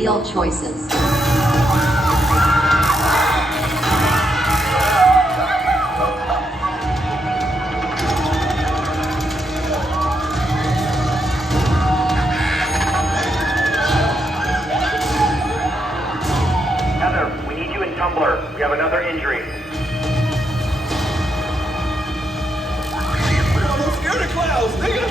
reveal choices. Heather, we need you in Tumblr. We have another injury. Scared of clouds, nigga!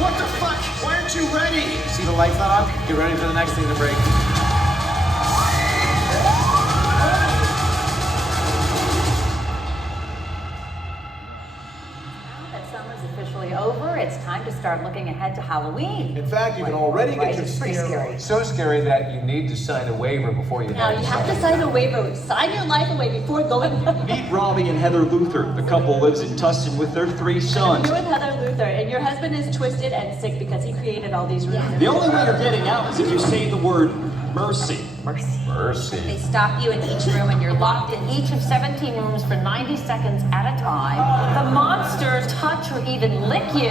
What the fuck? Why aren't you ready? See the lights not on? Get ready for the next thing to break. Over, it's time to start looking ahead to Halloween. In fact, you can already get your It's pretty scary. So scary that you need to sign a waiver before you Now, you have to sign a waiver. Sign your life away before going. Meet Robbie and Heather Luther. The couple lives in Tustin with their 3 sons. You and Heather Luther, and your husband is twisted and sick because he created all these rooms. The only way you're getting out is if you say the word mercy. Mercy. They stop you in each room and you're locked in each of 17 rooms for 90 seconds at a time. The monsters touch or even lick you.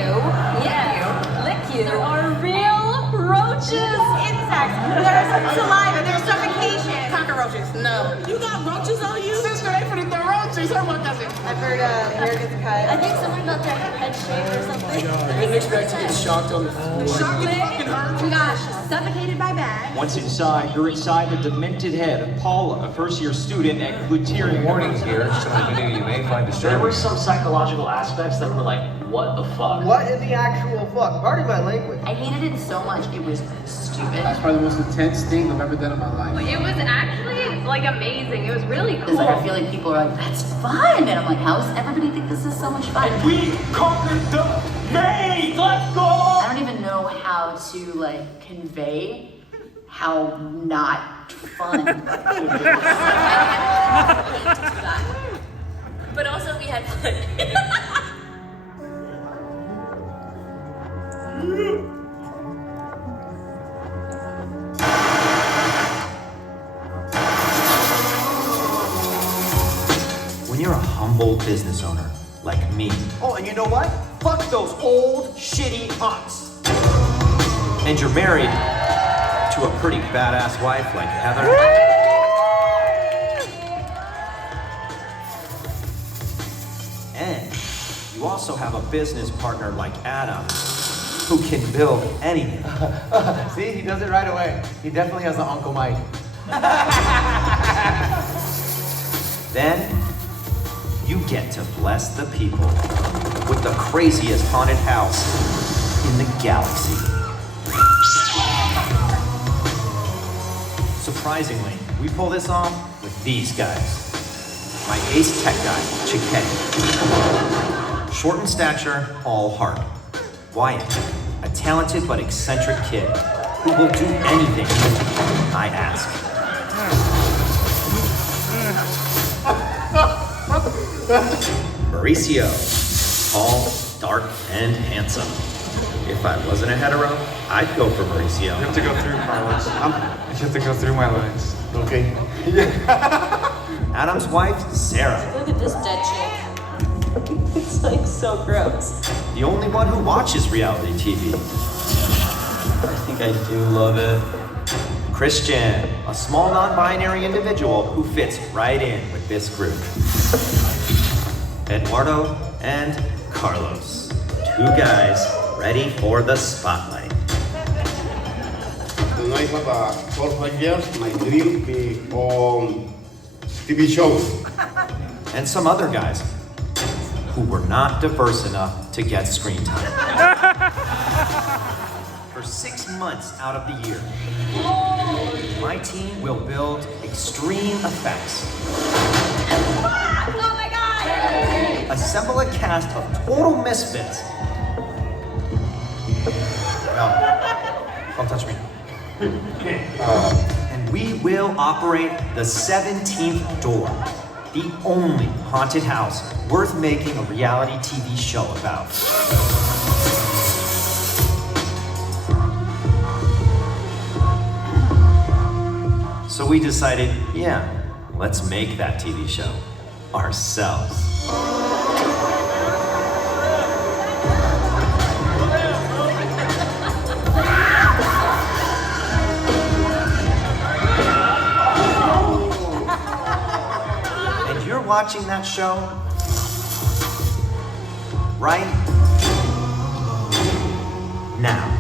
Lick you. There are real roaches. Insects. There's saliva. There's suffocation. Cockroaches. No. You got roaches on you? Sister, I put the roaches. Or what does it? I've heard hair gets cut. I think something about their head shape or something. I didn't expect to get shocked on the floor. Chocolate. We got suffocated by bags. Once inside, you're inside the demented head of Paula, a first-year student at Gluterium. Warnings here, some of the video you may find There were disturbing. some psychological aspects that were like, what the fuck? What in the actual fuck? Pardon my language. I hated it so much. It was stupid. That's probably the most intense thing I've ever done in my life. It was actually like amazing. It was really cool. It's like I feel like people are like, that's fun. And I'm like, how does everybody think this is so much fun? We conquered the maze! Let's go! I don't even know how to like convey how not fun it is. But also we had fun. When you're a humble business owner like me. Oh, and you know what? Fuck those old, shitty aunts. And you're married to a pretty badass wife like Heather. And you also have a business partner like Adam who can build anything. See, he does it right away. He definitely has an Uncle Mike. Then you get to bless the people with the craziest haunted house in the galaxy. Surprisingly, we pull this off with these guys. My ace tech guy, Chiquetti. Short in stature, all heart. Wyatt, a talented but eccentric kid who will do anything I ask. Mauricio, tall, dark, and handsome. If I wasn't a hetero, I'd go for Mauricio. You have to go through Carlos. You have to go through my lines. Okay. Adam's wife, Sarah. Look at this dead chick. It's like so gross. The only one who watches reality TV. I think I do love it. Christian, a small non-binary individual who fits right in with this group. Eduardo and Carlos, 2 guys ready for the spotlight. When I have 4 or 5 years, my dream be on TV shows. And some other guys who were not diverse enough to get screen time. For 6 months out of the year, my team will build extreme effects. Oh my god! Assemble a cast of total misfits. No, don't touch me. And we will operate the 17th door, the only haunted house worth making a reality TV show about. So we decided, yeah, let's make that TV show ourselves. you're watching that show right now.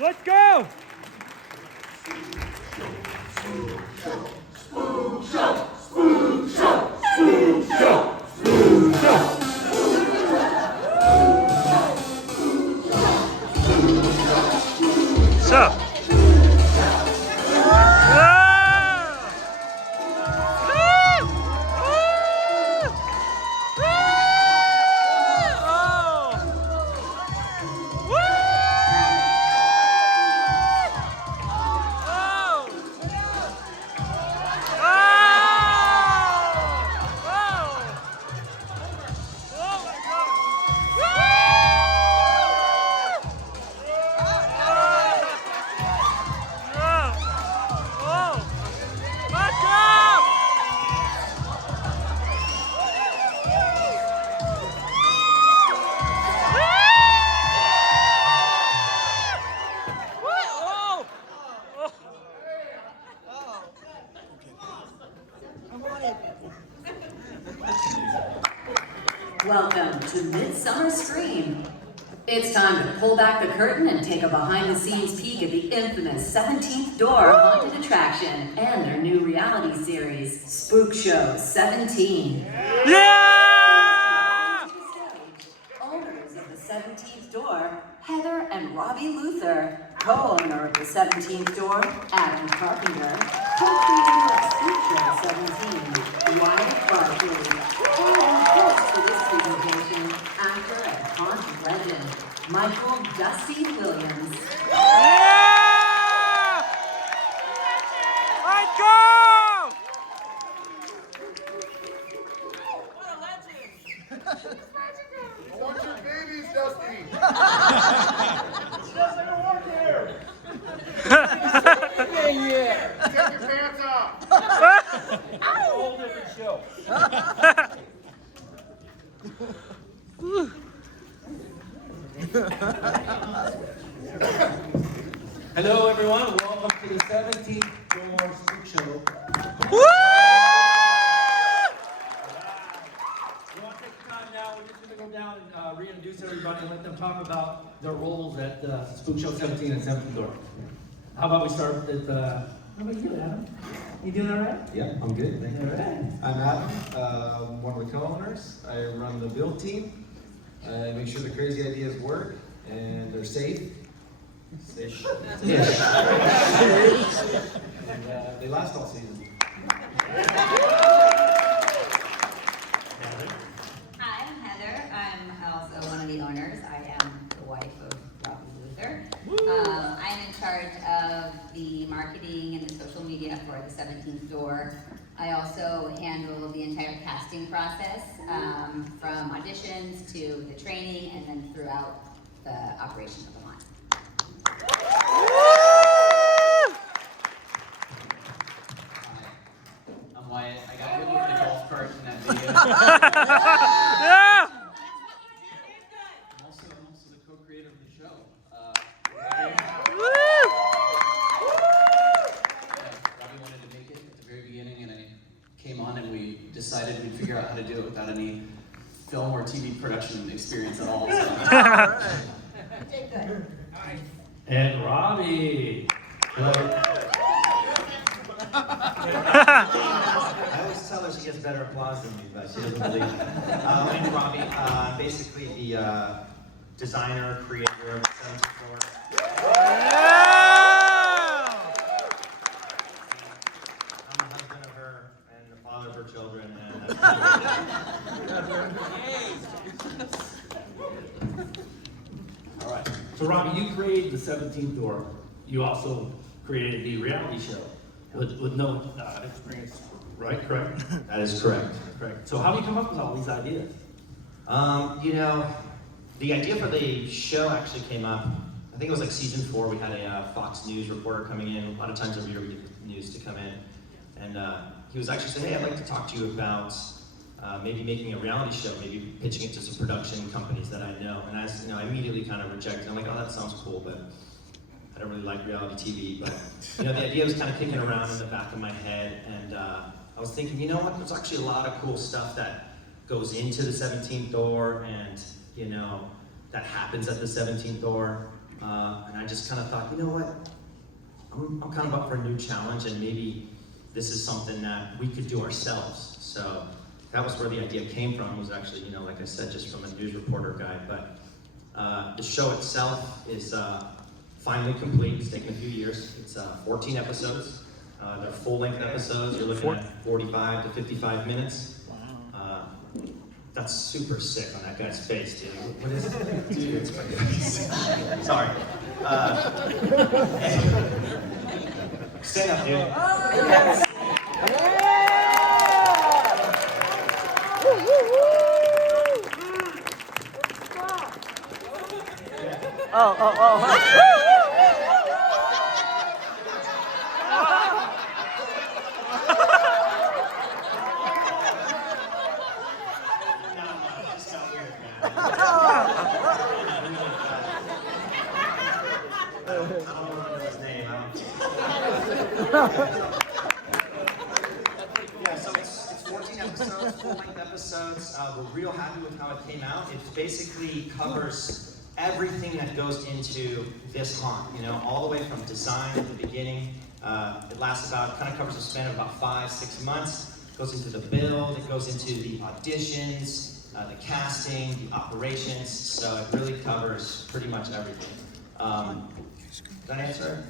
Let's go! Spook show! Spook show! Spook show! Spook show! So. Welcome to Midsummer Scream. It's time to pull back the curtain and take a behind-the-scenes peek at the infamous 17th Door haunted attraction and their new reality series, Spook Show 17. Yeah! Owners of the 17th Door, Heather and Robbie Luther, co-owner of the 17th Door, Adam Carpenter, co-creator of Spook Show 17, Wyatt Barkley, and host for this presentation, actor and haunted legend, Michael Dusty Williams. Yeah! Let's go! I want your babies, Dusty! Yeah. Take your pants off! Whole different show. Hello, everyone. Welcome to the 17th Door Spook Show. Woo! We want to take time now. We're just going to go down and reintroduce everybody and let them talk about their roles at Spook Show 17 and 17th Door. How about we start with, how about you, Adam? You doing all right? Yeah, I'm good. Thank you. All right. I'm Adam, one of the co-owners. I run the build team. I make sure the crazy ideas work and they're safe. Ish. And they last all season. Hi, I'm Heather. I'm also one of the owners. I am the wife of Robbie Luther. I'm in charge of the marketing and the social media for the 17th Door. I also handle the entire casting process, from auditions to the training and then throughout the operation of the line. I'm Wyatt. I got hit with the golf cart in that video. Yeah! I'm also the co-creator of the show. Robbie wanted to make it at the very beginning, and I came on and we decided we'd figure out how to do it without any film or TV production experience at all. So. And Robbie. I always tell her she gets better applause than me, but she doesn't believe it. My name's Robbie, basically the designer, creator of the 17th Floor. I'm the husband of her and the father of her children, and All right. So Robbie, you created the 17th Door. You also created the reality show with no experience, right? Correct? that is correct. Correct. So how do you come up with all these ideas? You know, the idea for the show actually came up, I think it was like season 4, we had a Fox News reporter coming in. A lot of times every year we get news to come in. And he was actually saying, hey, I'd like to talk to you about maybe making a reality show, maybe pitching it to some production companies that I know. And I immediately kind of rejected. I'm like, oh, that sounds cool, but I don't really like reality TV, but the idea was kind of kicking around in the back of my head, and I was thinking, you know what? There's actually a lot of cool stuff that goes into the 17th door, and that happens at the 17th door, and I just kind of thought, you know what? I'm kind of up for a new challenge, and maybe this is something that we could do ourselves. So that was where the idea came from. It was actually, like I said, just from a news reporter guy. But the show itself is finally complete. It's taken a few years. It's 14 episodes. They're full-length episodes. You're looking at 45 to 55 minutes. That's super sick on that guy's face, dude. What is it? Dude, it's fucking sorry. Stand up, dude. Yes. Yeah, so it's 14 episodes, full-length episodes. We're real happy with how it came out. It basically covers everything that goes into this haunt, all the way from design at the beginning. It lasts kind of covers a span of about 5-6 months. It goes into the build, it goes into the auditions, the casting, the operations. So it really covers pretty much everything. Did that answer?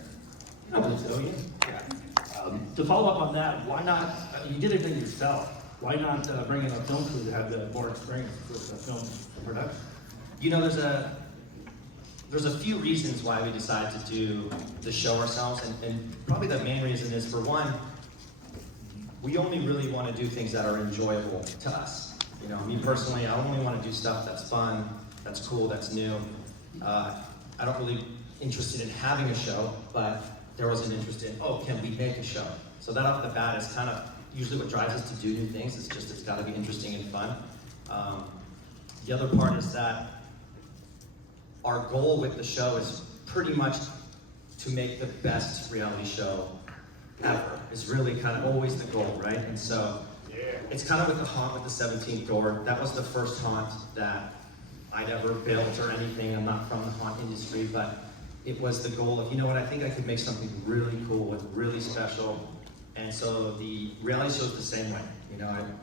I believe so, yeah. To follow up on that, why not, you did everything yourself. Why not bring in a film crew to have more experience with the film production? There's a few reasons why we decided to do the show ourselves, and probably the main reason is, for one, we only really want to do things that are enjoyable to us. Me personally, I only want to do stuff that's fun, that's cool, that's new. I don't really interested in having a show, but there was an interest in, can we make a show? So that off the bat is kind of usually what drives us to do new things. It's got to be interesting and fun. The other part is that our goal with the show is pretty much to make the best reality show ever. It's really kind of always the goal, right? And so it's kind of with the haunt with the 17th door. That was the first haunt that I'd ever built or anything. I'm not from the haunt industry, but it was the goal of, I think I could make something really cool and really special. And so the reality show is the same way.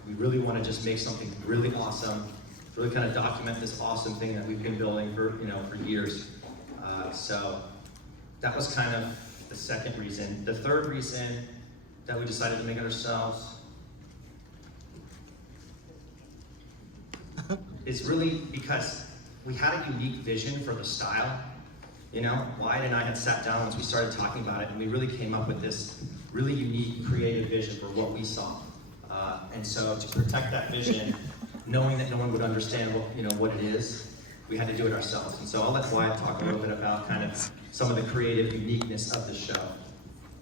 We really want to just make something really awesome, really kind of document this awesome thing that we've been building for, for years. So that was kind of the second reason. The third reason that we decided to make it ourselves is really because we had a unique vision for the style. Wyatt and I had sat down once we started talking about it, and we really came up with this really unique, creative vision for what we saw. And so to protect that vision, knowing that no one would understand what it is, we had to do it ourselves. And so I'll let Wyatt talk a little bit about kind of some of the creative uniqueness of the show.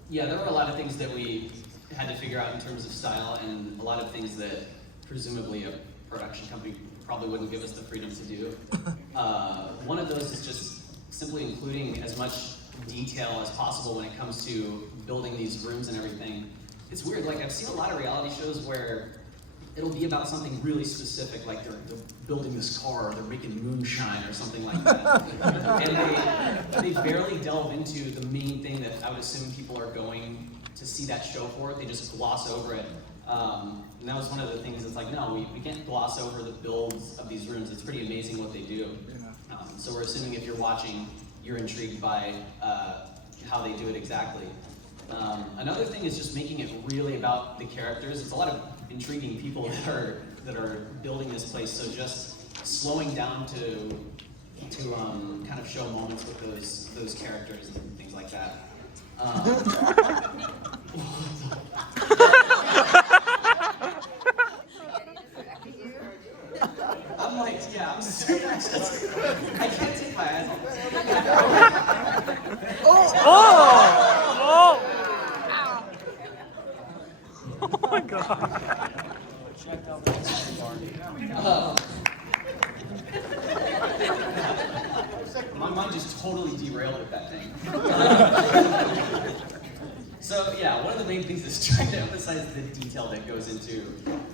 Yeah, there were a lot of things that we had to figure out in terms of style, and a lot of things that presumably a production company probably wouldn't give us the freedom to do. One of those is just simply including as much detail as possible when it comes to building these rooms and everything. It's weird, I've seen a lot of reality shows where it'll be about something really specific, like they're building this car, or they're making moonshine or something like that. And they barely delve into the main thing that I would assume people are going to see that show for. They just gloss over it. And that was one of the things that's no, we can't gloss over the builds of these rooms. It's pretty amazing what they do. So we're assuming if you're watching, you're intrigued by how they do it exactly. Another thing is just making it really about the characters. It's a lot of intriguing people that are building this place. So just slowing down to kind of show moments with those characters and things like that. I'm super excited. I can't take my eyes off this. Oh my God. My mind just totally derailed with that thing. So yeah, one of the main things is trying to emphasize the detail that goes into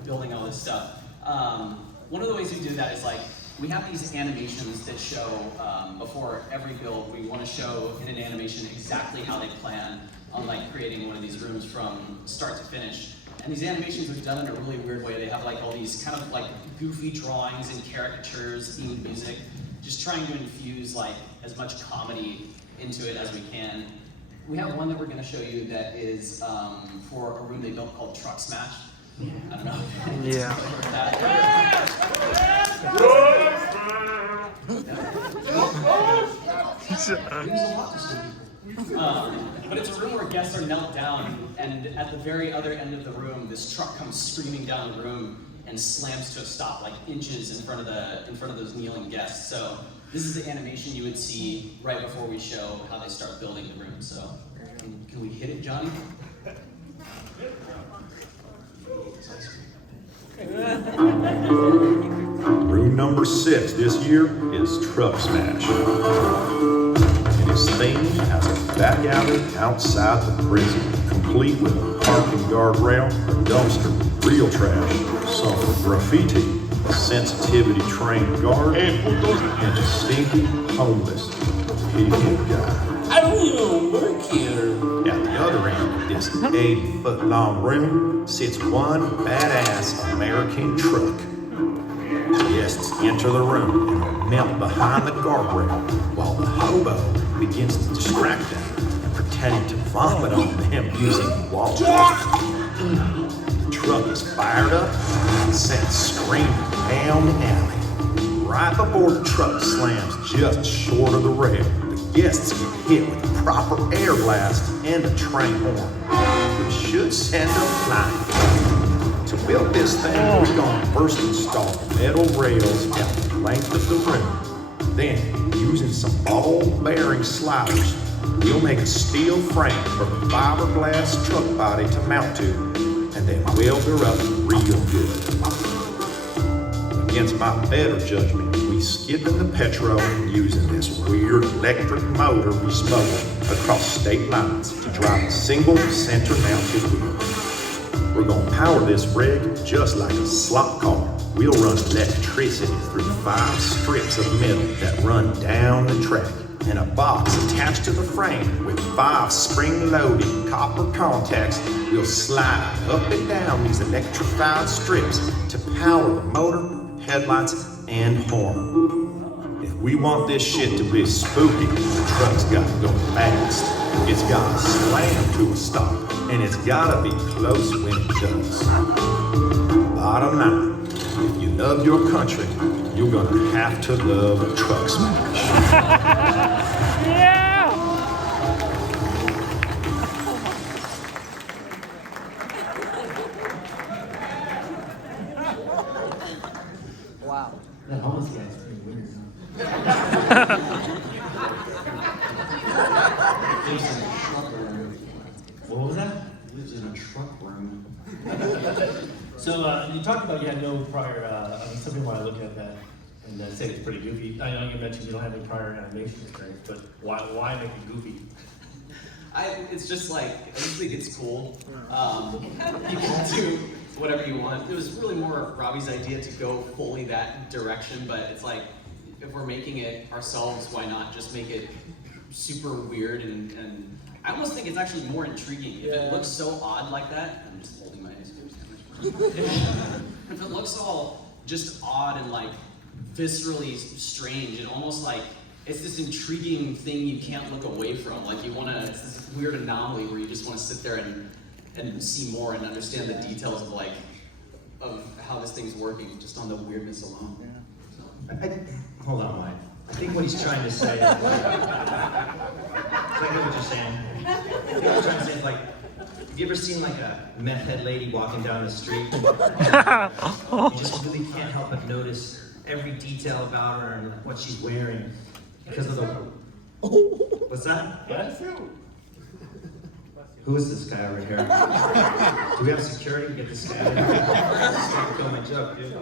building all this stuff. One of the ways we do that is like, we have these animations that show, before every build, we want to show in an animation exactly how they plan on like creating one of these rooms from start to finish. And these animations are done in a really weird way. They have like all these kind of like goofy drawings and caricatures, themed music, just trying to infuse like as much comedy into it as we can. We have one that we're going to show you that is for a room they built called Truck Smash. I don't know. Yeah. But it's a room where guests are knelt down, and at the very other end of the room, this truck comes screaming down the room and slams to a stop, like inches in front of those kneeling guests. So this is the animation you would see right before we show how they start building the room. So can we hit it, Johnny? Room number 6 this year is Truck Smash. It is themed as a back alley outside the prison, complete with a parking guardrail, a dumpster, real trash, some graffiti, a sensitivity trained guard, and a stinky, homeless pig guy. I don't even work here. At the other end of this 80-foot-long room sits one badass American truck. Guests enter the room and are melt behind the guardrail while the hobo begins to distract them and pretending to vomit on them using wall talk. The truck is fired up and sent screaming down the alley. Right before the truck slams just short of the rail, the guests get hit with a proper air blast and a train horn, which should send them flying. To build this thing, we're going to first install metal rails down the length of the room. Then, using some ball bearing sliders, we'll make a steel frame for the fiberglass truck body to mount to, and then weld her up real good. Against my better judgment, we skip in the petrol using this weird electric motor we smuggled across state lines to drive a single center-mounted wheel. We're gonna power this rig just like a slot car. We'll run electricity through 5 strips of metal that run down the track, and a box attached to the frame with 5 spring-loaded copper contacts will slide up and down these electrified strips to power the motor, headlights, and horn. If we want this shit to be spooky, the truck's gotta go fast. It's gotta slam to a stop, and it's gotta be close when it does. Bottom line, if you love your country, you're gonna have to love Truck Smash. Yeah! Wow. That homeless guy's pretty weird, huh? What was that? Lives in a truck room. So you talked about you had no prior, some people want to look at that and say it's pretty goofy. I know you mentioned you don't have any prior animation experience, but why make it goofy? It's just like, I just think it's cool. You can do whatever you want. It was really more of Robbie's idea to go fully that direction, but it's like, if we're making it ourselves, why not just make it super weird and I almost think it's actually more intriguing. If it looks so odd like that, I'm just holding my ice cream sandwich. If it looks all just odd and like viscerally strange, and almost like it's this intriguing thing you can't look away from. Like it's this weird anomaly where you just want to sit there and see more and understand the details of how this thing's working just on the weirdness alone. Hold on, Mike. I think what he's trying to say is, I know what you're saying. I think what he's trying to say is like, have you ever seen like a meth head lady walking down the street? You just really can't help but notice every detail about her and what she's wearing because of the... What's that? Yes. Who is this guy over here? Do we have security to get this guy in? Don't kill my joke, dude.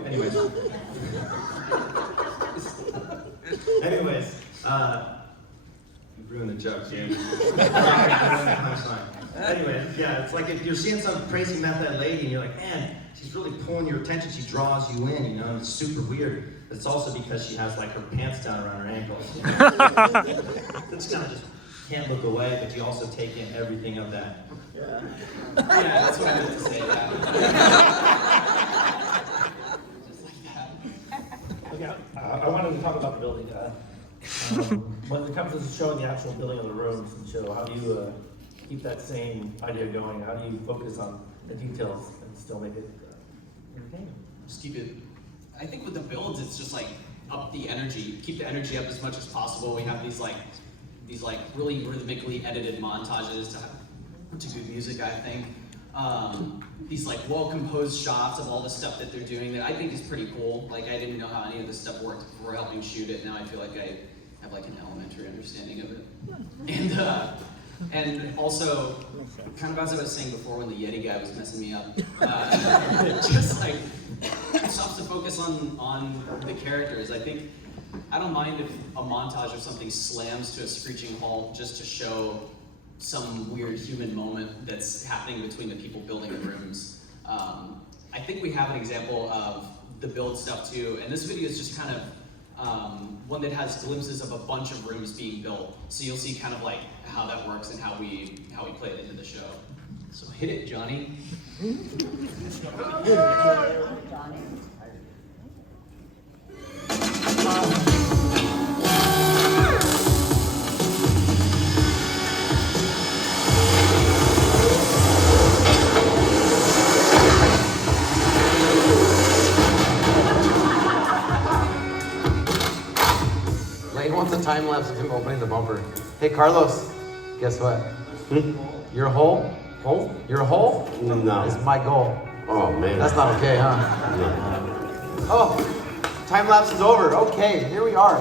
Anyways, you ruined the joke, dude. Anyway, yeah, it's like if you're seeing some crazy meth head lady and you're like, man, she's really pulling your attention. She draws you in, you know, and it's super weird. But it's also because she has like her pants down around her ankles. It's kind of just can't look away, but you also take in everything of that. Yeah, that's what I meant to say. Just like that. Okay, I wanted to talk about the building. When it comes to showing the actual building of the rooms and show, how do you keep that same idea going? How do you focus on the details and still make it entertaining? Just keep it. I think with the builds, it's just like up the energy, keep the energy up as much as possible. We have these really rhythmically edited montages to good music, I think. These like well-composed shots of all the stuff that they're doing that I think is pretty cool. Like I didn't know how any of this stuff worked before helping shoot it. Now I feel like I have like an elementary understanding of it. And also, kind of as I was saying before when the Yeti guy was messing me up, just like it stops to focus on the characters. I don't mind if a montage or something slams to a screeching halt just to show some weird human moment that's happening between the people building the rooms. I think we have an example of the build stuff too, and this video is just kind of one that has glimpses of a bunch of rooms being built. So you'll see kind of like how that works and how we play it into the show. So hit it, Johnny. Lane wants a time lapse of him opening the bumper. Hey Carlos, guess what? Your hole? Your hole? No. Is my goal. Oh man. That's not okay, huh? No. Oh, time lapse is over. Okay, here we are.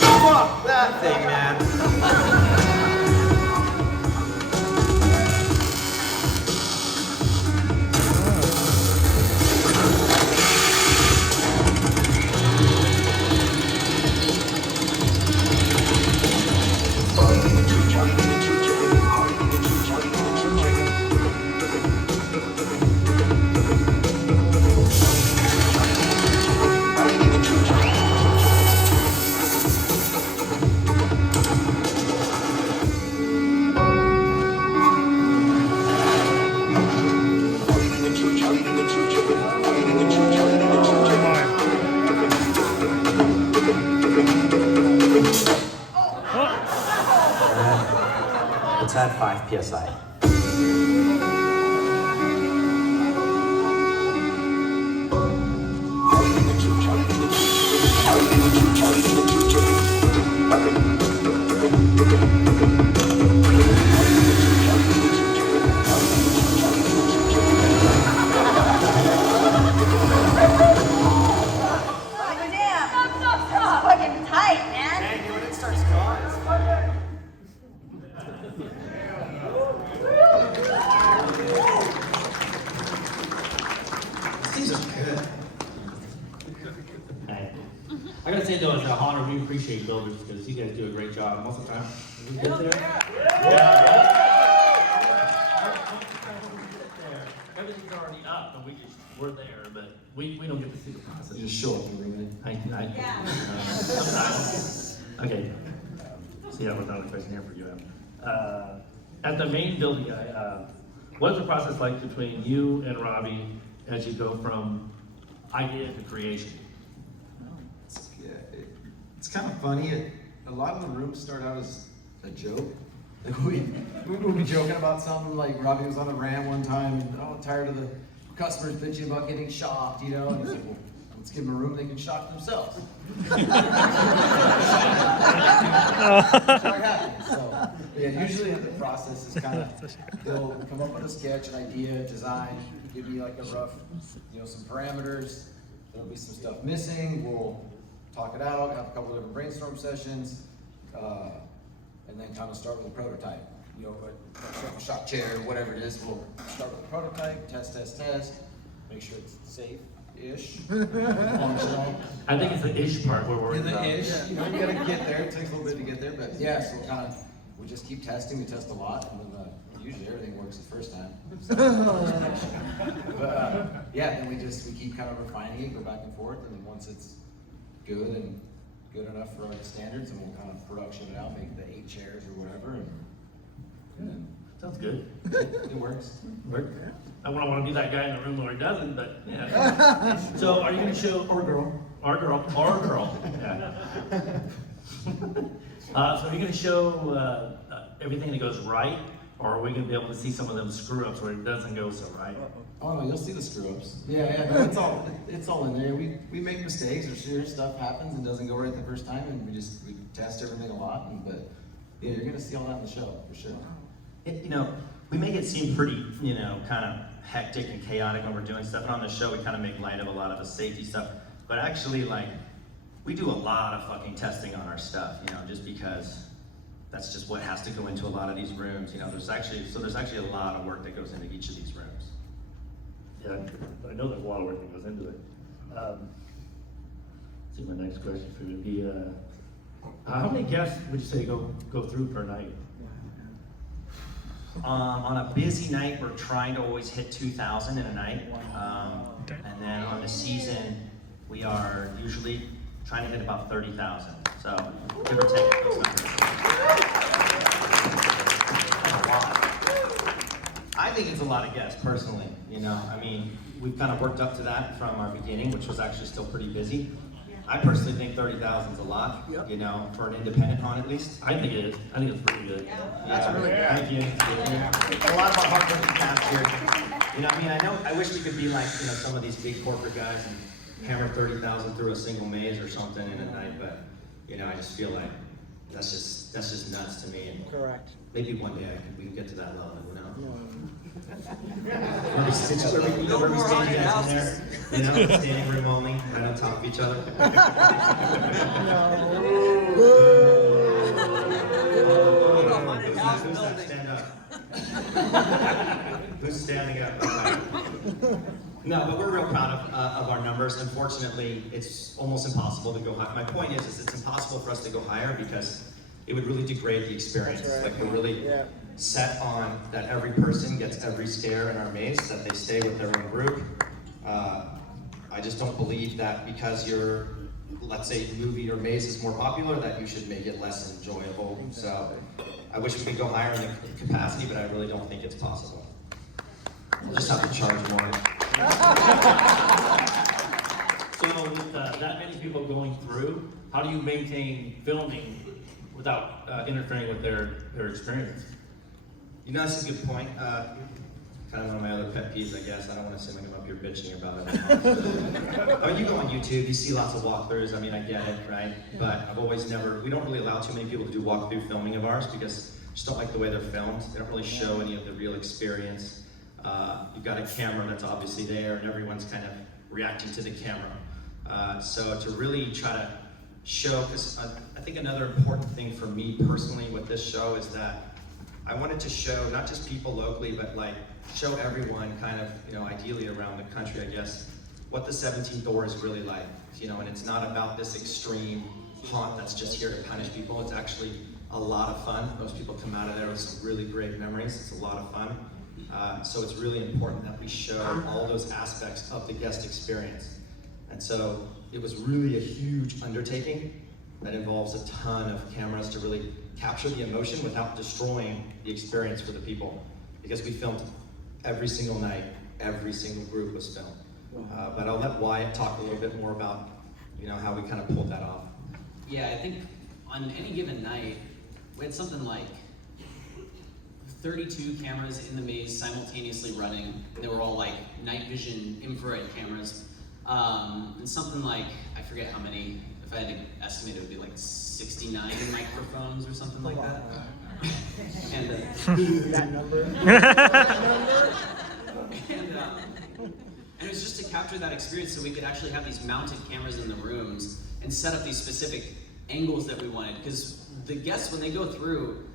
Fuck that thing, man. It's at 5 psi. Fucking tight, man. Hey, when it starts going, it's fun. These are good. I gotta say though, as a honor, we appreciate builders because you guys do a great job most of the time. We get there. Everything's already up, and we're there, but we don't get to see the process. You just show up every minute. Sometimes. Okay. See, I was not expecting here for you. At the main building, what is the process like between you and Robbie as you go from idea to creation? It's kind of funny. A lot of the rooms start out as a joke. Like we would be joking about something, like Robbie was on a rant one time, and tired of the customers bitching about getting shocked, you know? And he's like, well, let's give them a room they can shock themselves. So, yeah, usually the process is kind of, they'll come up with a sketch, an idea, design, give me like a rough, some parameters. There'll be some stuff missing. We'll talk it out, have a couple of different brainstorm sessions, and then kind of start with a prototype. But shop chair, whatever it is, we'll start with a prototype, test, make sure it's safe-ish. I think it's the ish part we're worried about. The ish, you gotta get there. It takes a little bit to get there, but yeah, so we'll kind of we just keep testing. We test a lot, and then usually everything works the first time. But yeah, then we keep kind of refining it, go back and forth, and then once it's good and good enough for our standards, and we'll kind of production it out, make the 8 chairs or whatever. And Sounds good. it works. I wouldn't want to be that guy in the room where he doesn't, but yeah. So are you going to show, or girl, yeah. So are you going to show everything that goes right, or are we going to be able to see some of them screw ups where it doesn't go so right? Oh no, you'll see the screw ups. Yeah, no, it's all in there. We make mistakes, or sure stuff happens and doesn't go right the first time, and we test everything a lot. But yeah, you're gonna see all that in the show for sure. We make it seem pretty, kind of hectic and chaotic when we're doing stuff. And on the show, we kind of make light of a lot of the safety stuff. But actually, we do a lot of fucking testing on our stuff, just because that's just what has to go into a lot of these rooms. There's actually a lot of work that goes into each of these rooms. Yeah, I know there's a lot of work that goes into it. Let's see, my next question for you would be, how many guests would you say go through per night? On a busy night, we're trying to always hit 2,000 in a night. And then on the season, we are usually trying to hit about 30,000. So give or take those numbers. I think it's a lot of guests, personally. We've kind of worked up to that from our beginning, which was actually still pretty busy. I personally think 30,000 is a lot, for an independent haunt at least. I think it is. I think it's pretty good. That's really good. Thank you. A lot of our hard working cast here. I wish we could be like, some of these big corporate guys and hammer 30,000 through a single maze or something in a night, but, I just feel like that's just nuts to me. And correct. Maybe one day we can get to that level, Where we stand you guys in there, standing room only, right on top of each other. Stand up. Who's standing up? No, but we're real proud of our numbers. Unfortunately, it's almost impossible to go higher. My point is it's impossible for us to go higher because it would really degrade the experience. Right. We're really set on that every person gets every scare in our maze, that they stay with their own group. I just don't believe that because your, let's say, movie or maze is more popular, that you should make it less enjoyable. So I wish we could go higher in the capacity, but I really don't think it's possible. We'll just have to charge more. So with that many people going through, how do you maintain filming without interfering with their experience? That's a good point. Kind of one of my other pet peeves, I guess. I don't want to seem like I'm up here bitching about it. You go on YouTube, you see lots of walkthroughs. I get it, right? But we don't really allow too many people to do walkthrough filming of ours because I just don't like the way they're filmed. They don't really show any of the real experience. You've got a camera that's obviously there and everyone's kind of reacting to the camera. So to really try to show, because I think another important thing for me personally with this show is that I wanted to show not just people locally, but show everyone kind of, ideally around the country, I guess, what the 17th door is really like, and it's not about this extreme haunt that's just here to punish people. It's actually a lot of fun. Most people come out of there with some really great memories. It's a lot of fun. So it's really important that we show all those aspects of the guest experience. And so it was really a huge undertaking that involves a ton of cameras to really capture the emotion without destroying the experience for the people. Because we filmed every single night, every single group was filmed. But I'll let Wyatt talk a little bit more about, how we kind of pulled that off. Yeah, I think on any given night, we had something like 32 cameras in the maze simultaneously running. They were all night vision infrared cameras. And something like, I forget how many, if I had to estimate, it would be 69 microphones or something like that. And that number. And it was just to capture that experience so we could actually have these mounted cameras in the rooms and set up these specific angles that we wanted. Because the guests, when they go through,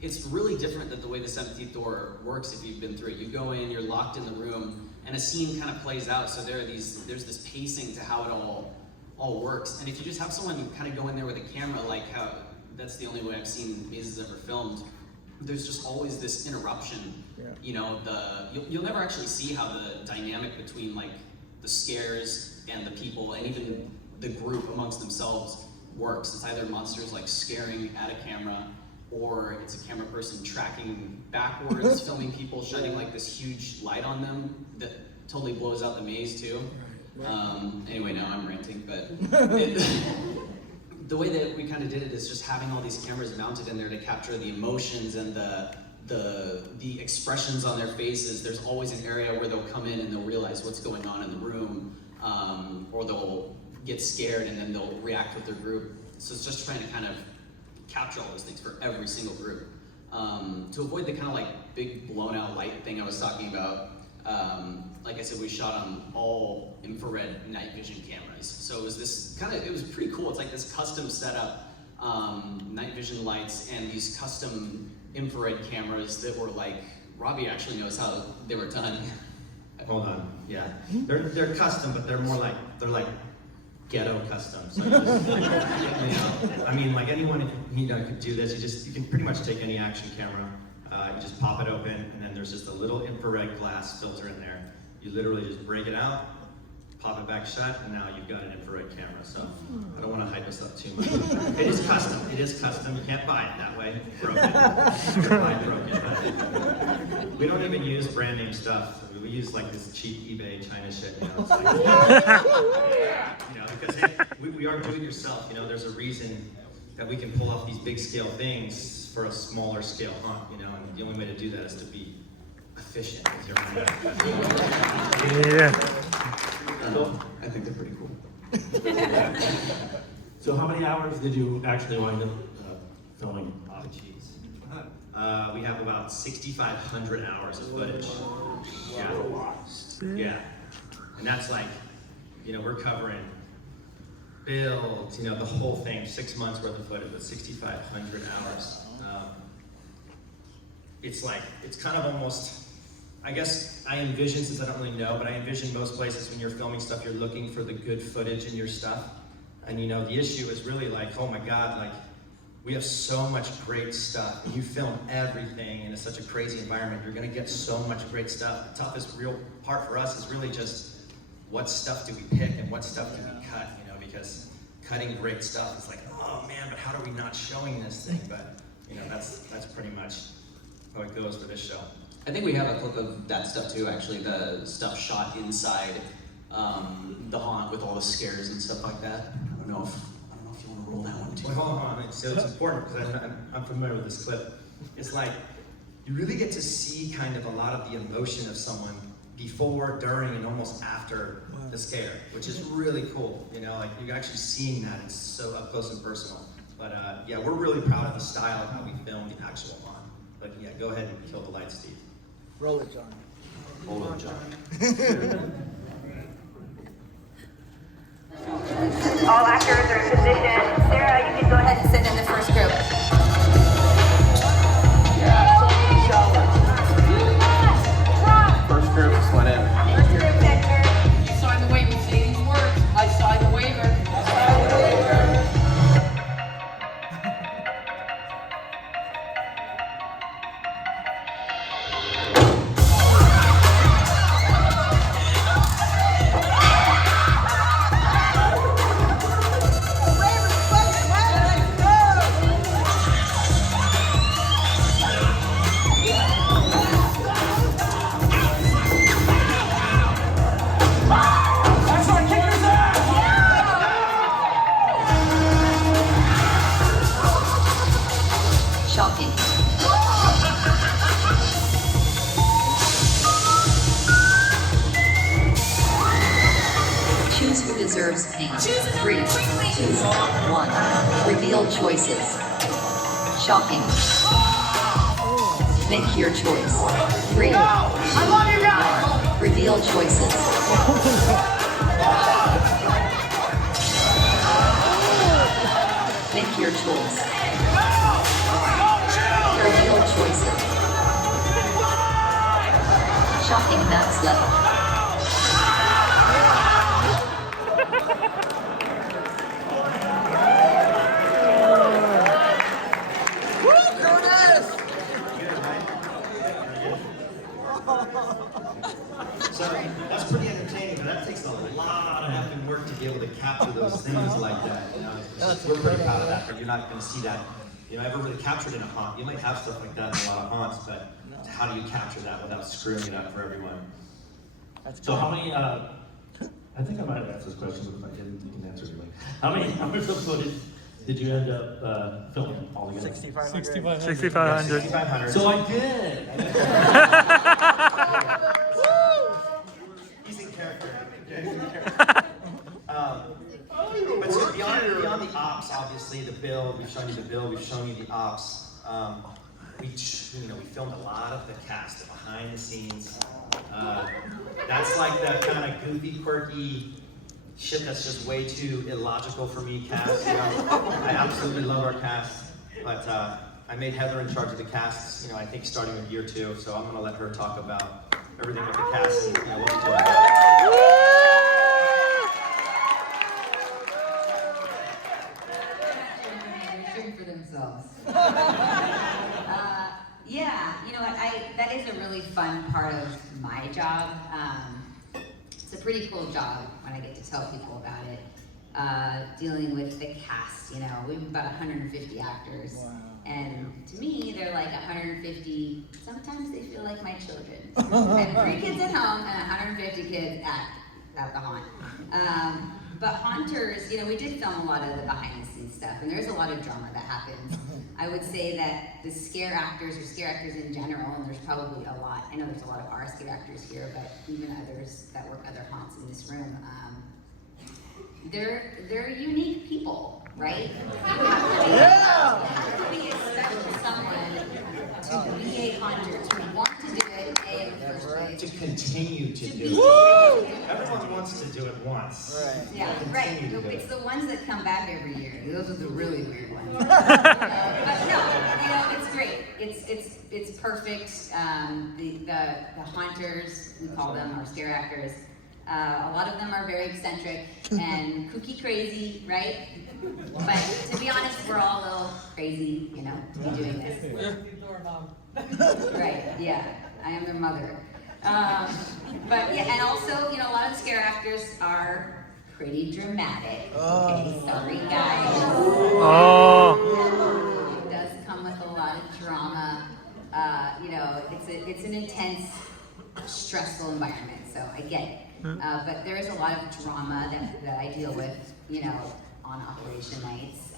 it's really different than the way the 17th door works if you've been through it. You go in, you're locked in the room, and a scene kind of plays out. So there's this pacing to how it all works. And if you just have someone kind of go in there with a camera, like how that's the only way I've seen mazes ever filmed. There's just always this interruption. You know, you'll never actually see how the dynamic between like the scares and the people and even the group amongst themselves works. It's either monsters like scaring at a camera, or it's a camera person tracking backwards, filming people, shining like this huge light on them that totally blows out the maze too. Anyway, now I'm ranting, but the way that we kind of did it is just having all these cameras mounted in there to capture the emotions and the expressions on their faces. There's always an area where they'll come in and they'll realize what's going on in the room, or they'll get scared and then they'll react with their group. So it's just trying to kind of capture all those things for every single group. To avoid the kind of like big blown out light thing I was talking about, like I said, we shot on all infrared night vision cameras. So it was this kind of, it was pretty cool. It's like this custom setup, night vision lights and these custom infrared cameras that were like, Robbie actually knows how they were done. Hold on, yeah. They're custom, but they're more like, they're like ghetto custom. So you just, you know, I mean, like anyone could do this. You can pretty much take any action camera, you just pop it open, and then there's just a little infrared glass filter in there. You literally just break it out, pop it back shut, and now you've got an infrared camera. So I don't want to hype us up too much. It is custom. It is custom. You can't buy it that way. Broken. Broken. We don't even use brand name stuff. We use like this cheap eBay China shit. You know, it's like, you know, because we are do-it-yourself. You know, there's a reason that we can pull off these big scale things for a smaller scale hunt. You know, and the only way to do that is to be efficient with your money. Yeah. I think they're pretty cool. So how many hours did you actually wind up filming? Oh, jeez. We have about 6,500 hours of footage. Yeah. Yeah. And that's like, you know, we're covering builds, you know, the whole thing, 6 months worth of footage, but 6,500 hours. It's like, it's kind of almost, I guess I envision, since I don't really know, but I envision most places when you're filming stuff, you're looking for the good footage in your stuff. And you know, the issue is really like, oh my God, like, we have so much great stuff. And you film everything in such a crazy environment, you're gonna get so much great stuff. The toughest real part for us is really just, what stuff do we pick and what stuff do we cut, you know, because cutting great stuff is like, oh man, but how are we not showing this thing? But, you know, that's pretty much how it goes for this show. I think we have a clip of that stuff too, actually, the stuff shot inside the haunt with all the scares and stuff like that. I don't know if you want to roll that one too. Well, hold on, so it's important because I'm familiar with this clip. It's like, you really get to see kind of a lot of the emotion of someone before, during, and almost after the scare, which is really cool. You know, like you're actually seeing that. It's so up close and personal. But yeah, we're really proud of the style of how we filmed the actual haunt. But yeah, go ahead and kill the lights, Steve. Roll it, John. Hold on, John. All actors are in position. Sarah, you can go ahead and sit in the first group. First group just went in. First group, Victor. You signed the waiver. Say these words. I signed the waiver. Shocking. Choose who deserves pain. 3, 2, 1. Reveal choices. Shocking. Make your choice. 3, 2, 1. Reveal choices. Make your choice. Reveal choices. Shocking max level. So that's pretty entertaining, but that takes a lot of effing work to be able to capture those things like that. You know, we're pretty proud of that, but you're not going to see that, ever really captured in a haunt. You might have stuff like that in a lot of haunts, but how do you capture that without screwing it up for everyone? So how many, I think I might have asked this question, but if I didn't, you can answer it. How many hours of footage did you end up filming altogether? 6,500. 6,500. So I did. He's in character. But so beyond the ops, obviously the build, we've shown you the build, we've shown you the ops. We filmed a lot of the cast, the behind the scenes. That's like that kind of goofy, quirky shit that's just way too illogical for me cast. I absolutely love our cast, but I made Heather in charge of the cast, I think starting with year 2, so I'm gonna let her talk about everything with the cast and what we do. For themselves. Yeah, you know what, that is a really fun part of my job. It's a pretty cool job when I get to tell people about it. Dealing with the cast, we have about 150 actors. Wow. And to me, they're like 150, sometimes they feel like my children. I have 3 kids at home and 150 kids at the haunt. But haunters, we did film a lot of the behind the scenes stuff, and there's a lot of drama that happens. I would say that the scare actors, or scare actors in general, and there's probably a lot, I know there's a lot of our scare actors here, but even others that work other haunts in this room, they're unique people, right? You have to be a special someone to be a haunter, to want to do it, in the first place. To continue to do it. Everyone wants to do it once. Right. Yeah, right. It's the ones that come back every year. Those are the really weird ones. But no, it's great. It's perfect. The haunters, we call them, our scare actors. A lot of them are very eccentric and kooky crazy, right? But to be honest, we're all a little crazy, to be doing this. Right, yeah. I am their mother. But yeah, and also, a lot of the scare actors are pretty dramatic. Okay, sorry guys. It does come with a lot of drama. It's an intense, stressful environment, so I get it. But there is a lot of drama that I deal with, on operation nights.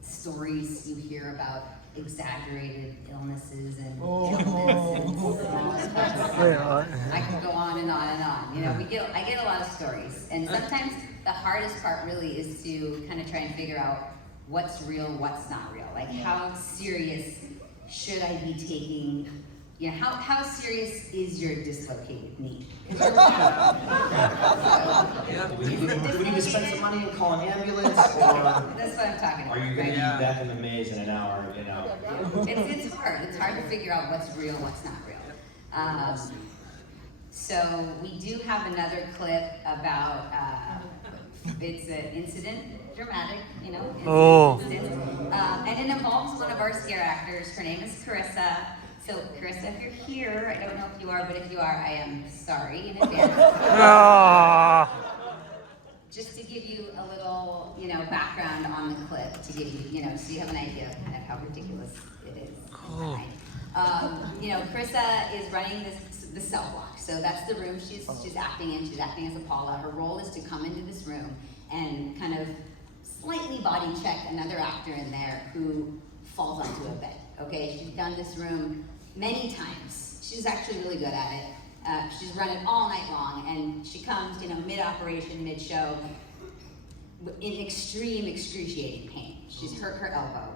Stories you hear about exaggerated illnesses and I can go on and on and on. I get a lot of stories, and sometimes the hardest part really is to kind of try and figure out what's real, what's not real. Like, how serious should I be taking? How serious is your dislocated knee? Do we need to spend some money and call an ambulance? That's what I'm talking about. Are you going to be back in the maze in an hour? It's hard. It's hard to figure out what's real, what's not real. So we do have another clip about, it's an incident, dramatic, incident. And it involves one of our scare actors. Her name is Carissa. So, Carissa, if you're here, I don't know if you are, but if you are, I am sorry in advance. Just to give you a little, background on the clip, to give you, so you have an idea of kind of how ridiculous it is. Carissa is running the cell block. So that's the room she's acting in. She's acting as a Paula. Her role is to come into this room and kind of slightly body check another actor in there who falls onto a bed. Okay, she's done this room many times. She's actually really good at it. She's run it all night long, and she comes, mid-operation, mid-show, in extreme, excruciating pain. She's hurt her elbow.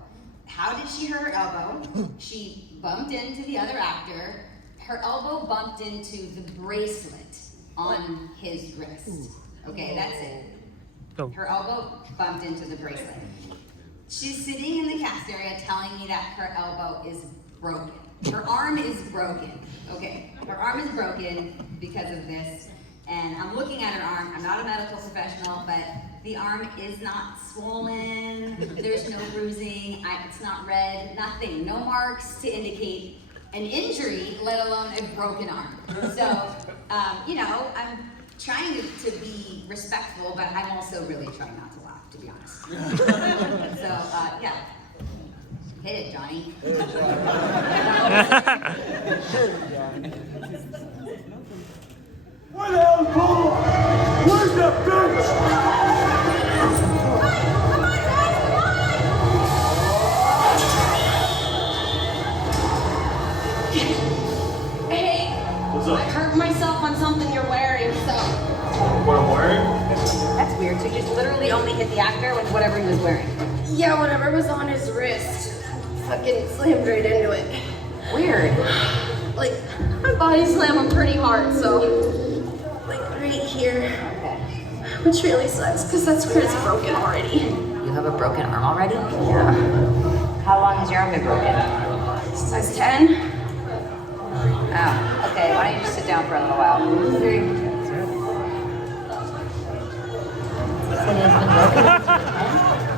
How did she hurt her elbow? She bumped into the other actor. Her elbow bumped into the bracelet on his wrist. Okay, that's it. Her elbow bumped into the bracelet. She's sitting in the cast area telling me that her elbow is broken. Her arm is broken. Okay, her arm is broken because of this. And I'm looking at her arm. I'm not a medical professional, but the arm is not swollen. There's no bruising. It's not red. Nothing. No marks to indicate an injury, let alone a broken arm. So, you know, I'm trying to be respectful, but I'm also really trying not to laugh, to be honest. So, yeah. Hit it, Johnny. Where the hell's Paul? Where's the bitch? Hey, What's up? I hurt myself on something you're wearing, so. What I'm wearing? That's weird. So you just literally only hit the actor with whatever he was wearing? Yeah, whatever was on his wrist. Fucking slammed right into it. Weird. Like, my body slammed him pretty hard, so. Like, right here. Okay. Which really sucks, because that's where it's broken already. You have a broken arm already? Yeah. How long has your arm been broken? Size 10. Oh, okay. Why don't you just sit down for a little while?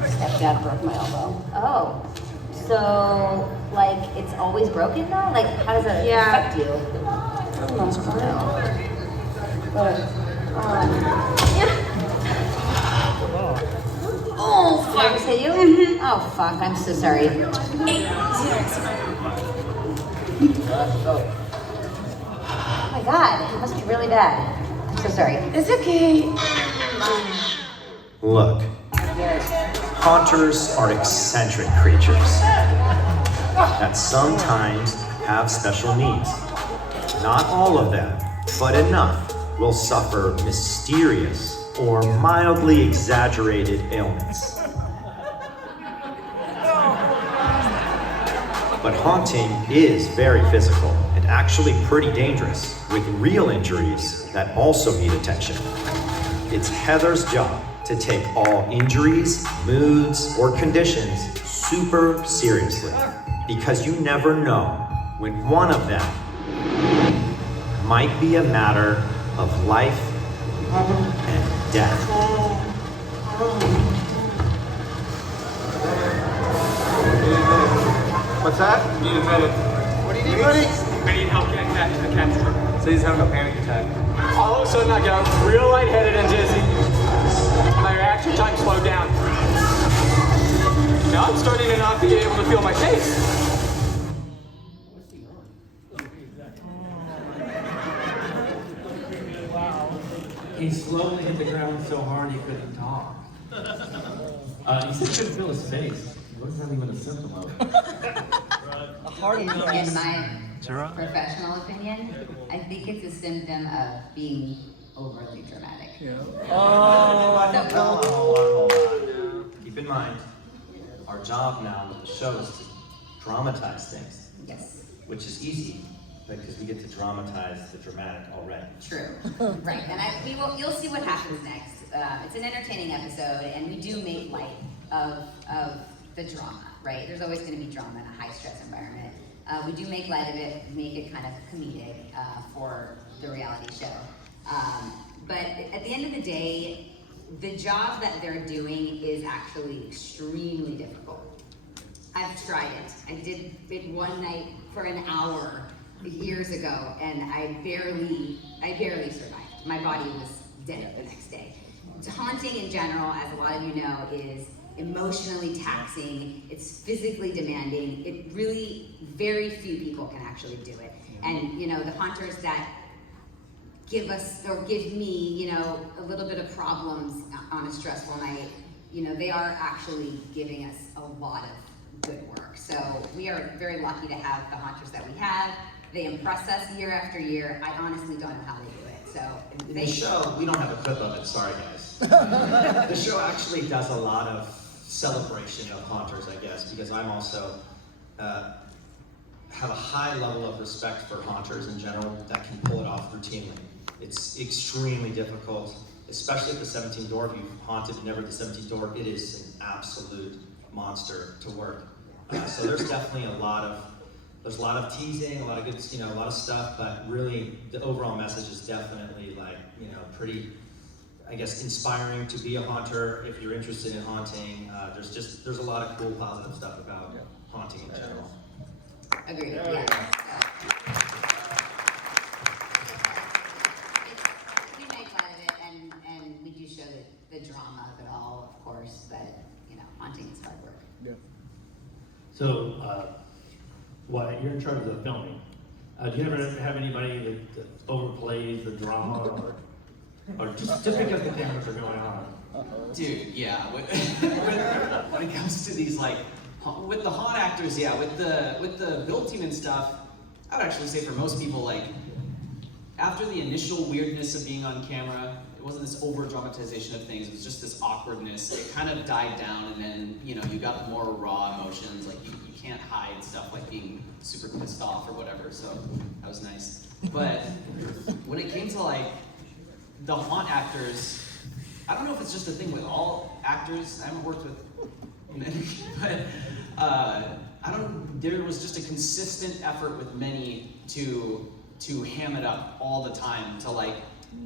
Stepdad broke my elbow. Oh. So, like, it's always broken now? Like, how does that affect you? For the most part. But, oh, Did I just hit you? Oh, fuck. I'm so sorry. Oh my god. It must be really bad. I'm so sorry. It's okay. Look, haunters are eccentric creatures that sometimes have special needs. Not all of them, but enough will suffer mysterious or mildly exaggerated ailments. But haunting is very physical and actually pretty dangerous, with real injuries that also need attention. It's Heather's job to take all injuries, moods, or conditions super seriously, because you never know when one of them might be a matter of life and death. What's that? Need a medic. What do you need, buddy? I need help getting a cat stroke. So he's having a panic attack. All of a sudden I got real lightheaded and dizzy. My reaction time slowed down. Now I'm starting to not be able to feel my face. He slowly hit the ground so hard he couldn't talk. He said he couldn't feel his face. What is that even a symptom of? In my professional opinion, I think it's a symptom of being overly dramatic. Hold on. Keep in mind, our job now with the show is to dramatize things. Yes. Which is easy, because we get to dramatize the dramatic already. True. Right. And you'll see what happens next. It's an entertaining episode, and we do make light of the drama, right? There's always going to be drama in a high-stress environment. We do make light of it, make it kind of comedic for the reality show. But at the end of the day, the job that they're doing is actually extremely difficult. I've tried it. I did it one night for an hour years ago, and I barely survived. My body was dead the next day. Haunting in general, as a lot of you know, is emotionally taxing, it's physically demanding. It really, very few people can actually do it. And you know, the haunters that give us, or give me, you know, a little bit of problems on a stressful night, you know, they are actually giving us a lot of good work. So we are very lucky to have the haunters that we have. They impress us year after year. I honestly don't know how they do it. So In the show, we don't have a clip of it, sorry guys. The show actually does a lot of celebration of haunters, I guess, because I'm also have a high level of respect for haunters in general that can pull it off routinely. It's extremely difficult, especially at the 17th door. If you've haunted never the 17th door, it is an absolute monster to work. So there's definitely a lot of teasing, a lot of good, you know, a lot of stuff, but really the overall message is definitely like, you know, pretty, I guess, inspiring to be a haunter if you're interested in haunting. There's a lot of cool, positive stuff about haunting in general. Agreed. Yeah. course, but haunting is hard work. Yeah. So, you're in charge of the filming. Do you ever have anybody that overplays the drama, or just because the cameras are going on? Dude, yeah. When it comes to these with the haunt actors, yeah, with the build team and stuff, I would actually say for most people, after the initial weirdness of being on camera, it wasn't this over dramatization of things, it was just this awkwardness. It kind of died down, and then you got the more raw emotions, you can't hide stuff like being super pissed off or whatever, so that was nice. But when it came to the haunt actors, I don't know if it's just a thing with all actors. I haven't worked with many, but there was just a consistent effort with many to ham it up all the time, to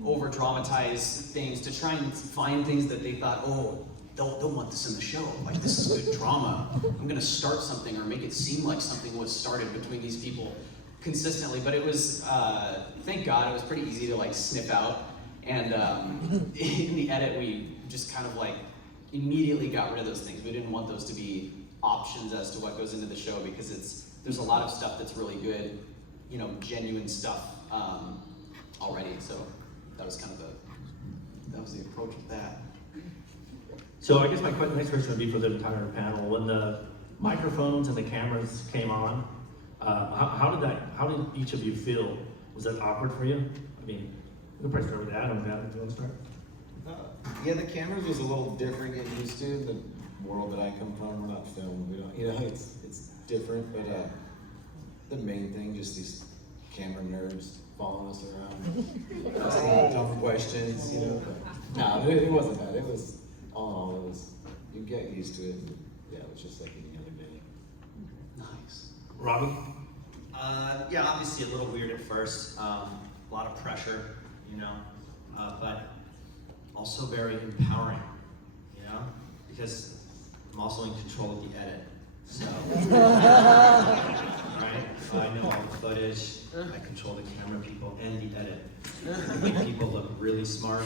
over dramatize things, to try and find things that they thought, oh, they'll want this in the show. This is good drama. I'm gonna start something or make it seem like something was started between these people consistently. But it was, thank God, it was pretty easy to sniff out. And in the edit, we just kind of immediately got rid of those things. We didn't want those to be options as to what goes into the show, because there's a lot of stuff that's really good, genuine stuff already. So that was kind of the approach with that. So I guess my next question would be for the entire panel. When the microphones and the cameras came on, how did each of you feel? Was that awkward for you? I mean, we can probably start with Adam. Adam, do you want to start? Yeah, the cameras was a little different getting used to. The world that I come from, we're not filmed. We don't, it's different. But the main thing, just these camera nerds following us around, asking dumb questions. No, it wasn't that. It was all. It was, you get used to it. And, yeah, it was just like any other day. Nice. Robbie? Yeah, obviously a little weird at first. A lot of pressure, but also very empowering, because I'm also in control of the edit. So, right? I know all the footage, I control the camera people and the edit. I make people look really smart.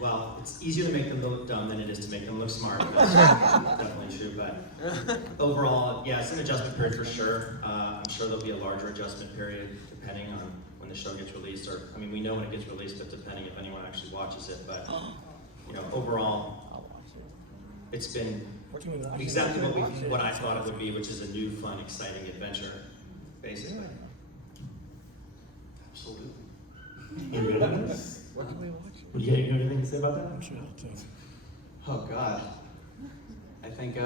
Well, it's easier to make them look dumb than it is to make them look smart. That's definitely true, but overall, yeah, it's an adjustment period for sure. I'm sure there'll be a larger adjustment period depending on when the show gets released, or, we know when it gets released, but depending if anyone actually watches it. But, overall, it's been exactly what I thought it would be, which is a new, fun, exciting adventure, basically. Absolutely. Do you have anything to say about that? I'm sure. Oh God. I think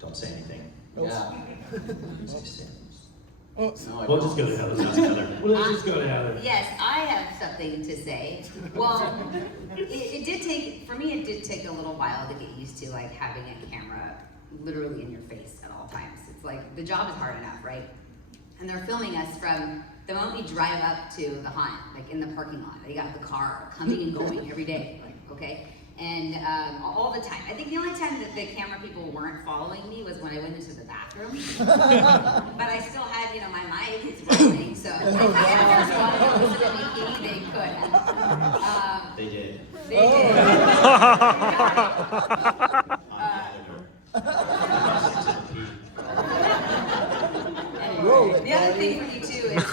don't say anything. Yeah. We'll just go to Heather. Let's just go to Heather. Yes, I have something to say. Well, it did take a little while to get used to having a camera literally in your face at all times. It's the job is hard enough, right? And they're filming us from the moment we drive up to the haunt, in the parking lot. They got the car coming and going every day, okay? And all the time. I think the only time that the camera people weren't following me was when I went into the bathroom. But I still had, my mic is rolling, so if the cameras wanted to listen to me any, they could. They did. They did. The other thing for me too is,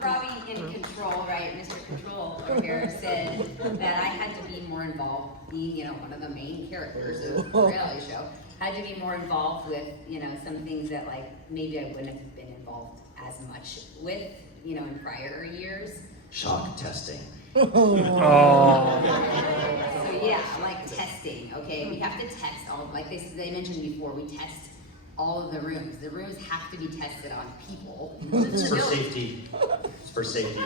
Robbie in Control, right? Mr. Control here said that I had to be more involved, being one of the main characters of the reality show. Had to be more involved with some things that maybe I wouldn't have been involved as much with in prior years. Shock testing. So yeah, testing. Okay, we have to test all. They mentioned before, we test all of the rooms. The rooms have to be tested on people. It's for safety. It's for safety.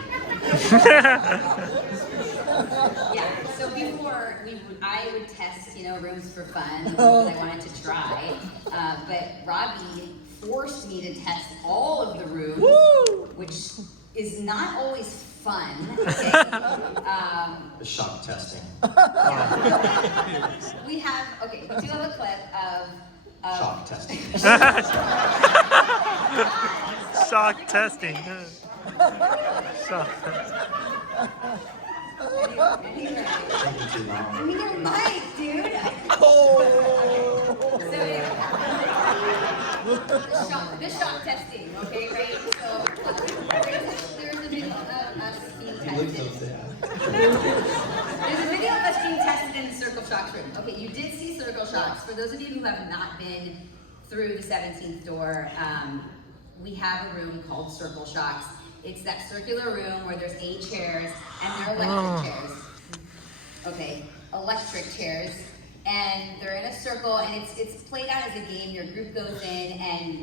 Yeah. So before I would test rooms for fun that I wanted to try, but Robbie forced me to test all of the rooms, which is not always fun. Okay? The shock testing. We do have a clip of shock testing. Shock testing. Shock testing. I mean, you're right, dude. The shock testing, okay, right? So there's a video of us being tested. There's a video of us being tested in the Circle Shocks room. Okay, you did see Circle Shocks. For those of you who have not been through the 17th door, we have a room called Circle Shocks. It's that circular room where there's 8 chairs, and they're electric chairs. Okay, electric chairs. And they're in a circle, and it's played out as a game. Your group goes in, and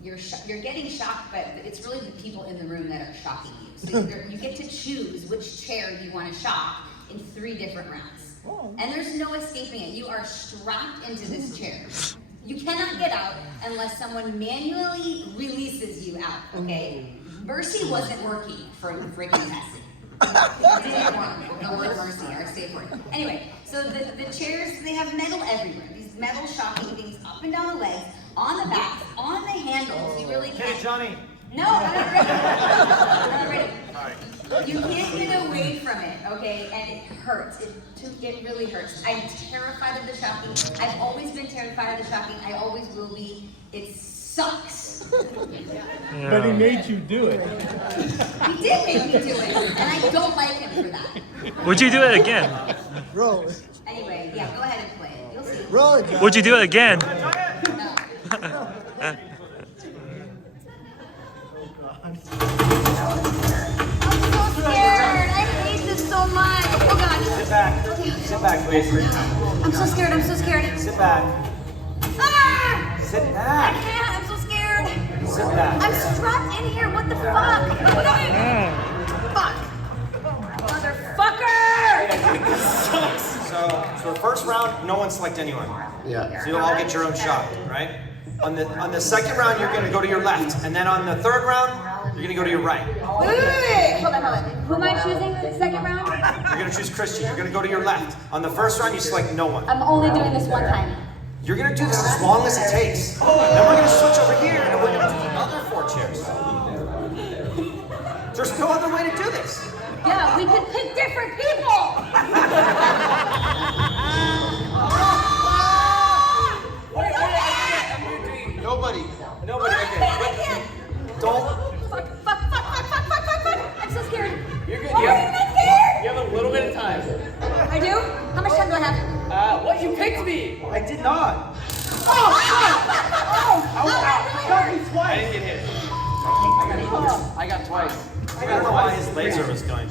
you're getting shocked, but it's really the people in the room that are shocking you. So you get to choose which chair you want to shock in 3 different rounds. And there's no escaping it. You are strapped into this chair. You cannot get out unless someone manually releases you out. Okay? Mercy wasn't working for freaking Messi. Didn't work. The word mercy, our safe word. Anyway, so the chairs, they have metal everywhere. These metal shocking things up and down the legs, on the back, on the handles. You really can't. Hey, Johnny. No, I'm not ready. I'm not ready. You can't get away from it, okay? And it hurts. It really hurts. I'm terrified of the shocking. I've always been terrified of the shocking. I always will be. It sucks. Yeah. But he made you do it. He did make me do it, and I don't like him for that. Would you do it again? Roll. Anyway, yeah, go ahead and play it. You'll see. Roll it, John. Would you do it again? No. I'm so scared. I hate this so much. Oh God. Sit back. Sit back, please. I'm so scared. I'm so scared. Sit back. Ah! Sit I back. can't. I'm so scared. Sit back. I'm strapped in here. What the fuck? Fuck. Motherfucker! So the first round, no one select anyone. Yeah. So you'll all get your own shot, right? On the second round, you're gonna go to your left, and then on the third round, you're gonna go to your right. Wait. Hold on. Who am I choosing the second round? You're gonna choose Christian. You're gonna go to your left. On the first round, you select no one. I'm only doing this one time. You're gonna do this as long as it takes. Then we're gonna switch over here, and we're gonna do the other 4 chairs. There's no other way to do this. Yeah, we could pick different people. Nobody. Okay. Don't. Fuck. I'm so scared. You're good. Why are you not scared? You have a little bit of time. I do? How much time do I have? What? You picked me. I did not. I didn't get hit. I got twice. I don't know why his laser was going.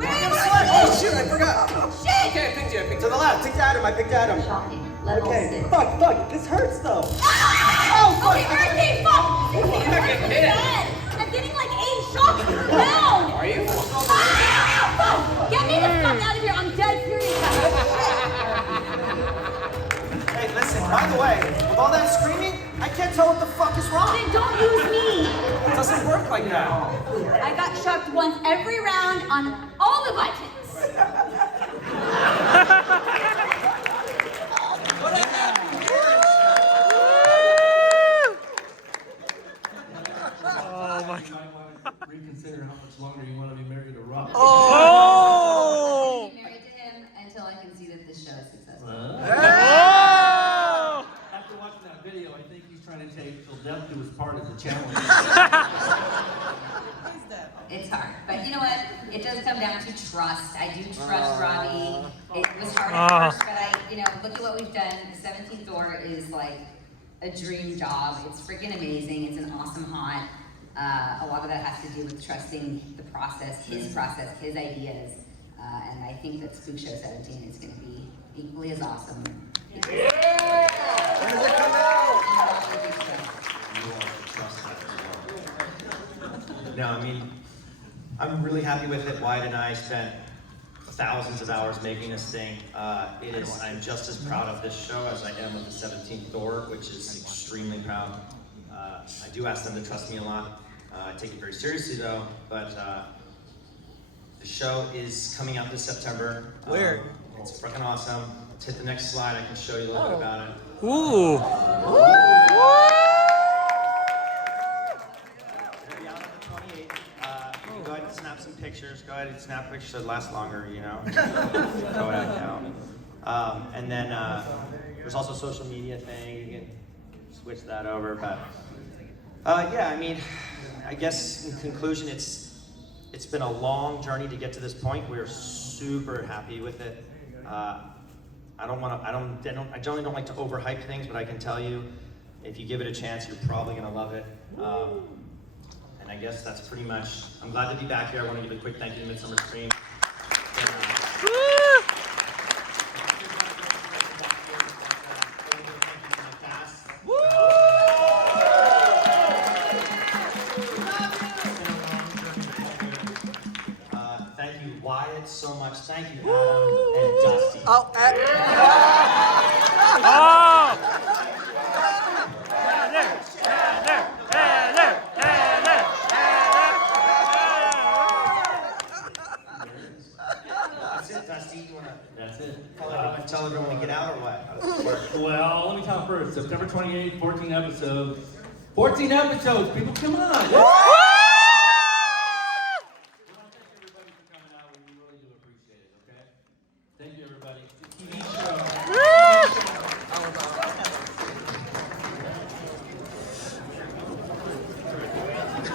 Oh shit, I forgot. Shit! Okay, I picked you. To the left, picked Adam, I picked Adam. Okay, fuck, this hurts though. Oh, okay, hurricane, fuck! You're not getting hit. I'm getting like 8 shocks down! Are you? Fuck! Get me the fuck out of here, I'm dead serious. Hey, listen, by the way, with all that screaming, I can't tell what the fuck is wrong. Then don't use me! It doesn't work like that. I got shocked once every round on all the buttons. Oh my God. Reconsider how much longer you want to be married to Rob. Oh! I'm married to him until I can see that this show is successful. Oh! After watching that video, I think he's trying to take till death do his part as a challenge. It's hard, but you know what? It does come down to trust. I do trust Robbie. It was hard at first, but look at what we've done. The 17th door is like a dream job. It's freaking amazing. It's an awesome haunt. A lot of that has to do with trusting the process, his ideas, and I think that Spook Show 17 is going to be equally as awesome. When does it come out? No, I mean, I'm really happy with it. Wyatt and I spent thousands of hours making this thing. I'm just as proud of this show as I am of the 17th door, which is extremely proud. I do ask them to trust me a lot. I take it very seriously though, but the show is coming out this September. Where? It's freaking awesome. Let's hit the next slide. I can show you a little bit about it. Ooh! It'll be out on the 28th. You can go ahead and snap some pictures. Go ahead, snap pictures that last longer, you know. Go ahead now. And then there's also a social media thing. You can switch that over, but yeah, I mean, I guess in conclusion, it's been a long journey to get to this point. We're super happy with it. I generally don't like to overhype things, but I can tell you, if you give it a chance, you're probably gonna love it. And I guess that's pretty much, I'm glad to be back here. I want to give a quick thank you to Midsummer Scream. Thank you, Wyatt, so much. Thank you, Adam and Dusty. Oh! That's it, Dusty. You wanna? That's it. Tell everyone to get out or what? How does this work? Well, let me talk first. September 28th, 14 episodes. 14 episodes, people, come on! Thank you everybody for coming out. We really do appreciate it, okay? Thank you everybody.